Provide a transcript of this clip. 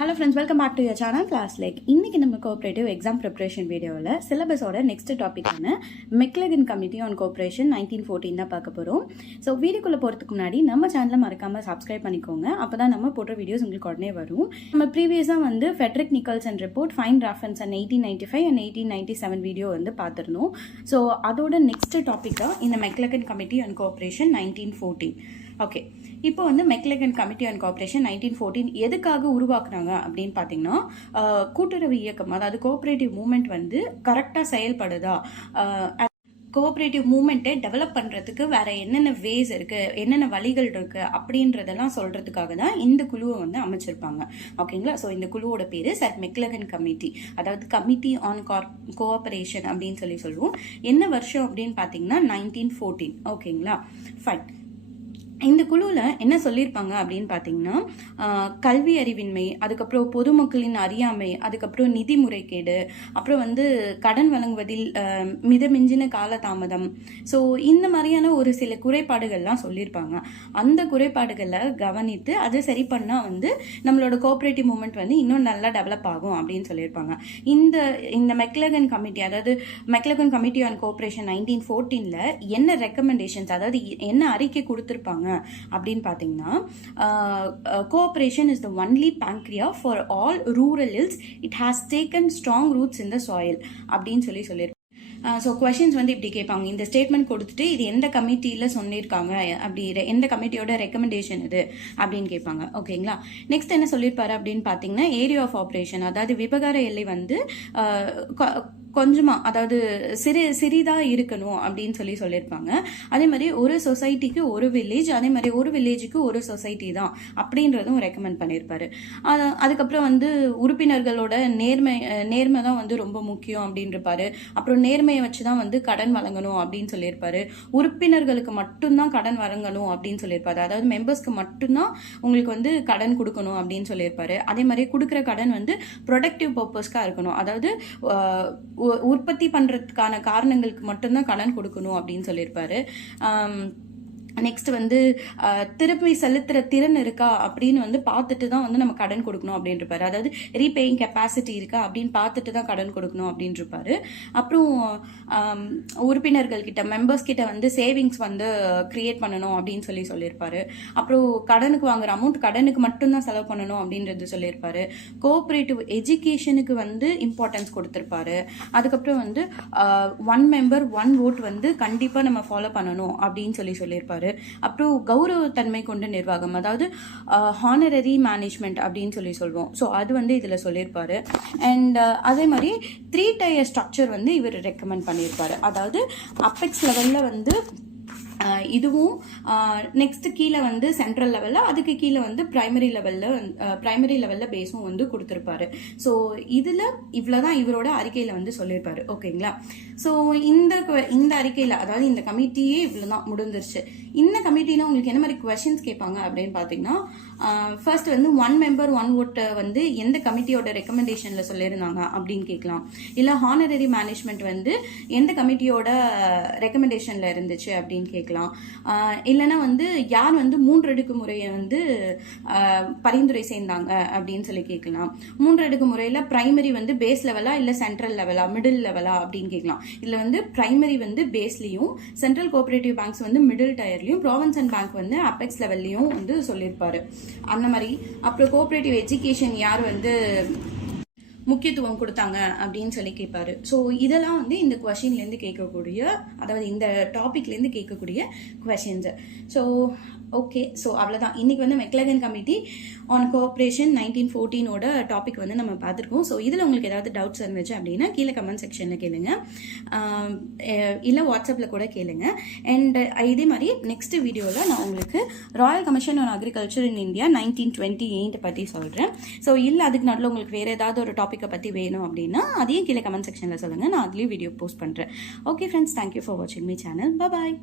Hello friends, welcome back to your channel Class Lake. இன்னைக்கு நம்ம cooperative exam preparation வீடியோவில் சிலபஸோட நெக்ஸ்ட் டாபிக்கான மெக்லகன் கமிட்டி ஆன் கோஆபரேஷன் 1914 தான் பார்க்க போகிறோம். ஸோ வீடியோக்குள்ளே போகிறதுக்கு முன்னாடி நம்ம சேனலை மறக்காமல் சப்ஸ்கிரைப் பண்ணிக்கோங்க. அப்போ தான் நம்ம போடுற வீடியோஸ் உங்களுக்கு உடனே வரும். நம்ம ப்ரீவியஸாக வந்து ஃபெட்ரிக் நிக்கல்சன் ரிப்போர்ட் ஃபைன் ராஃபன்ஸ் அண்ட் 1895 அண்ட் 1897 வீடியோ வந்து பார்த்துருந்தோம். ஸோ அதோட நெக்ஸ்ட் டாப்பிக்காக இந்த Maclagan committee on cooperation 1914. Okay, இப்போ வந்து மெக்லகன் கமிட்டி ஆன் கோஆபரேஷன் 1914 எதுக்காக உருவாக்குனாங்க அப்படின்னு பார்த்தீங்கன்னா, கூட்டுறவு இயக்கம், அதாவது கோஆபரேட்டிவ் மூவ்மெண்ட் வந்து கரெக்டாக செயல்படுதா, கோஆபரேட்டிவ் மூவ்மெண்ட்டை டெவலப் பண்ணுறதுக்கு வேறு என்னென்ன வேஸ் இருக்குது, என்னென்ன வழிகள் இருக்குது அப்படின்றதெல்லாம் சொல்கிறதுக்காக தான் இந்த குழுவை வந்து அமைச்சிருப்பாங்க. ஓகேங்களா? ஸோ இந்த குழுவோட பேர் சர் மெக்லகன் கமிட்டி, அதாவது கமிட்டி ஆன் கோஆபரேஷன் அப்படின்னு சொல்லுவோம். என்ன வருஷம் அப்படின்னு பார்த்தீங்கன்னா 1914. ஓகேங்களா? ஃபைன். இந்த குழுவில் என்ன சொல்லியிருப்பாங்க அப்படின்னு பார்த்தீங்கன்னா, கல்வி அறிவின்மை, அதுக்கப்புறம் பொதுமக்களின் அறியாமை, அதுக்கப்புறம் நிதி முறைகேடு, அப்புறம் வந்து கடன் வழங்குவதில் மிதமிஞ்சின காலதாமதம், ஸோ இந்த மாதிரியான ஒரு சில குறைபாடுகள்லாம் சொல்லியிருப்பாங்க. அந்த குறைபாடுகளை கவனித்து அதை சரி பண்ணால் வந்து நம்மளோட கோஆபரேட்டிவ் மூவ்மெண்ட் வந்து இன்னும் நல்லா டெவலப் ஆகும் அப்படின்னு சொல்லியிருப்பாங்க. இந்த மெக்லகன் கமிட்டி, அதாவது மெக்லகன் கமிட்டி ஆன் கோஆபரேஷன் 1914ல் என்ன ரெக்கமெண்டேஷன்ஸ், அதாவது என்ன அறிக்கை கொடுத்துருப்பாங்க அப்படின்னு பார்த்தீங்கன்னா, cooperation is the only pancreas for all rural ills. It has taken strong roots in the soil அப்படின்னு சொல்லியிருப்பாங்க. ஸோ கொஷின்ஸ் வந்து இப்படி கேட்பாங்க. இந்த ஸ்டேட்மெண்ட் கொடுத்துட்டு இது எந்த கமிட்டியில் சொல்லியிருக்காங்க, அப்படி எந்த கமிட்டியோட ரெக்கமெண்டேஷன் இது அப்படின்னு கேட்பாங்க. ஓகேங்களா? நெக்ஸ்ட் என்ன சொல்லியிருப்பாரு அப்படின்னு பார்த்தீங்கன்னா, ஏரியா ஆஃப் ஆப்ரேஷன், அதாவது விவகார எல்லை வந்து கொஞ்சமாக, அதாவது சிறிதாக இருக்கணும் அப்படின்னு சொல்லியிருப்பாங்க. அதே மாதிரி ஒரு சொசைட்டிக்கு ஒரு வில்லேஜ், அதே மாதிரி ஒரு வில்லேஜுக்கு ஒரு சொசைட்டி தான் அப்படின்றதும் ரெக்கமெண்ட் பண்ணியிருப்பாரு. அதுக்கப்புறம் வந்து உறுப்பினர்களோட நேர்மை தான் வந்து ரொம்ப முக்கியம் அப்படின்றிருப்பாரு. அப்புறம் நேர்மையை வச்சு தான் வந்து கடன் வழங்கணும் அப்படின்னு சொல்லியிருப்பாரு. உறுப்பினர்களுக்கு மட்டும்தான் கடன் வழங்கணும் அப்படின்னு சொல்லியிருப்பாரு. அதாவது மெம்பர்ஸ்க்கு மட்டும்தான் உங்களுக்கு வந்து கடன் கொடுக்கணும் அப்படின்னு சொல்லியிருப்பாரு. அதே மாதிரி கொடுக்குற கடன் வந்து ப்ரொடக்டிவ் பர்பஸ்க்காக இருக்கணும், அதாவது உற்பத்தி பண்றதுக்கான காரணங்களுக்கு மட்டும்தான் கடன் கொடுக்கணும் அப்படின்னு சொல்லியிருப்பாரு. நெக்ஸ்ட் வந்து திருப்பி செலுத்துற திறன் இருக்கா அப்படின்னு வந்து பார்த்துட்டு தான் வந்து நம்ம கடன் கொடுக்கணும் அப்படின்னு இருப்பாரு. அதாவது ரீபேயிங் கெப்பாசிட்டி இருக்கா அப்படின்னு பார்த்துட்டு தான் கடன் கொடுக்கணும் அப்படின்னு இருப்பாரு. அப்புறம் உறுப்பினர்கள் கிட்ட, மெம்பர்ஸ் கிட்ட வந்து சேவிங்ஸ் வந்து கிரியேட் பண்ணணும் அப்படின்னு சொல்லியிருப்பாரு. அப்புறம் கடனுக்கு வாங்குற அமௌண்ட் கடனுக்கு மட்டும்தான் செலவு பண்ணணும் அப்படின்றது சொல்லியிருப்பாரு. கோஆபரேட்டிவ் எஜுகேஷனுக்கு வந்து இம்பார்ட்டன்ஸ் கொடுத்துருப்பாரு. அதுக்கப்புறம் வந்து 1 member 1 vote வந்து கண்டிப்பாக நம்ம ஃபாலோ பண்ணணும் அப்படின்னு சொல்லியிருப்பாரு. அப்புறம் கௌரவத்தன்மை கொண்ட நிர்வாகம், அதாவது ஹானரரி மேனேஜ்மெண்ட் அப்படின்னு சொல்லுவோம். ஸோ அது வந்து இதில் சொல்லியிருப்பாரு. அண்ட் அதே மாதிரி 3 tier ஸ்ட்ரக்சர் வந்து இவர் ரெக்கமெண்ட் பண்ணியிருப்பாரு. அதாவது அப்பெக்ஸ் லெவலில் வந்து இதுவும், நெக்ஸ்ட் கீழே வந்து சென்ட்ரல் லெவலில், அதுக்கு கீழே வந்து பிரைமரி லெவலில் பேஸும் வந்து கொடுத்துருப்பாரு. ஸோ இதில் இவ்வளோதான் இவரோட அறிக்கையில் வந்து சொல்லியிருப்பாரு. ஓகேங்களா? ஸோ இந்த அறிக்கையில், அதாவது இந்த கமிட்டியே இவ்வளோதான் முடிஞ்சிருச்சு. இந்த கமிட்டியில் உங்களுக்கு என்ன மாதிரி கொஷின்ஸ் கேட்பாங்க அப்படின்னு பார்த்தீங்கன்னா, ஃபர்ஸ்ட் வந்து 1 member 1 vote வந்து எந்த கமிட்டியோட ரெக்கமெண்டேஷனில் சொல்லியிருந்தாங்க அப்படின்னு கேட்கலாம். இல்லை ஹானரரி மேனேஜ்மெண்ட் வந்து எந்த கமிட்டியோட ரெக்கமெண்டேஷனில் இருந்துச்சு அப்படின்னு கேட்கலாம். இல்லைன்னா வந்து யார் வந்து 3 அடுக்கு முறையை வந்து பரிந்துரை செய்தாங்க அப்படின்னு கேட்கலாம். 3 அடுக்கு முறையில் பிரைமரி வந்து பேஸ் லெவலா, இல்லை சென்ட்ரல் லெவலா, மிடில் லெவலா அப்படின்னு கேட்கலாம். இதில் வந்து பிரைமரி வந்து பேஸ்லையும், சென்ட்ரல் கோஆபரேட்டிவ் பேங்க்ஸ் வந்து மிடில் டயர்லையும், ப்ராவின்ஸ் அண்ட் பேங்க் வந்து அப்பெக்ஸ் லெவல்லையும் வந்து சொல்லியிருப்பாரு. அந்த மாதிரி. அப்புறம் கோஆபரேட்டிவ் எஜுகேஷன் யார் வந்து முக்கியத்துவம் கொடுத்தாங்க அப்படின்னு கேட்பாரு. ஸோ இதெல்லாம் வந்து இந்த கொஷின்லேருந்து கேட்கக்கூடிய, அதாவது இந்த டாபிக்லேருந்து கேட்கக்கூடிய கொஷின்ஸ். ஸோ ஓகே, ஸோ அவ்வளோதான். இன்னைக்கு வந்து மெக்லகன் கமிட்டி ஆன் கோஆபரேஷன் 1914ஓட டாபிக் வந்து நம்ம பார்த்துருக்கோம். ஸோ இதில் உங்களுக்கு ஏதாவது டவுட்ஸ் இருந்துச்சு அப்படின்னா கீழே கமெண்ட் செக்ஷனில் கேளுங்க, இல்லை வாட்ஸ்அப்பில் கூட கேளுங்க. அண்ட் இதே மாதிரி நெக்ஸ்ட் வீடியோவில் நான் உங்களுக்கு Royal commission on agriculture in India 1928 பற்றி சொல்கிறேன். ஸோ இல்லை அதுக்கு நடுவில் உங்களுக்கு வேறு ஏதாவது ஒரு டாப்பிக்கை பற்றி வேணும் அப்படின்னா அதையும் கீழே கமெண்ட் செக்ஷனில் சொல்லுங்கள், நான் அதுலேயும் வீடியோ போஸ்ட் பண்ணுறேன். ஓகே ஃப்ரெண்ட்ஸ், தேங்க்யூ ஃபார் வாட்சிங் மை சேனல். பாய்.